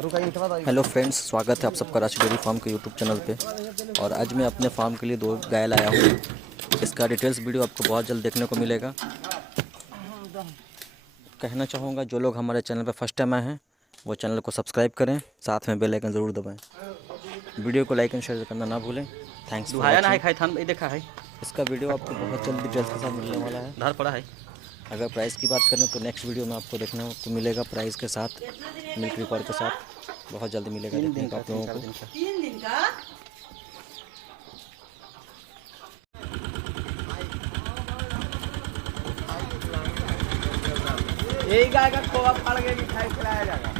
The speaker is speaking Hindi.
हेलो फ्रेंड्स, स्वागत है आप सबका राशि डेयरी फार्म के यूट्यूब चैनल पे। और आज मैं अपने फार्म के लिए 2 गाय लाया हूँ। इसका डिटेल्स वीडियो आपको बहुत जल्द देखने को मिलेगा। कहना चाहूँगा जो लोग हमारे चैनल पे फर्स्ट टाइम आए हैं वो चैनल को सब्सक्राइब करें, साथ में बेल आइकन ज़रूर दबाएं। वीडियो को लाइक एंड शेयर करना ना भूलें। Thanks for watching. देखा है इसका वीडियो आपको बहुत जल्द डिटेल्स के साथ मिलने वाला है। धार पड़ा है। अगर प्राइस की बात करें तो नेक्स्ट वीडियो में आपको देखने को मिलेगा प्राइस के साथ, मिल्क रिकॉर्ड के साथ। बहुत जल्दी मिलेगा देखने को आप लोगों को। 3 दिन का यही गाय का खोआ फाड़ के खाई खिलाया जाएगा।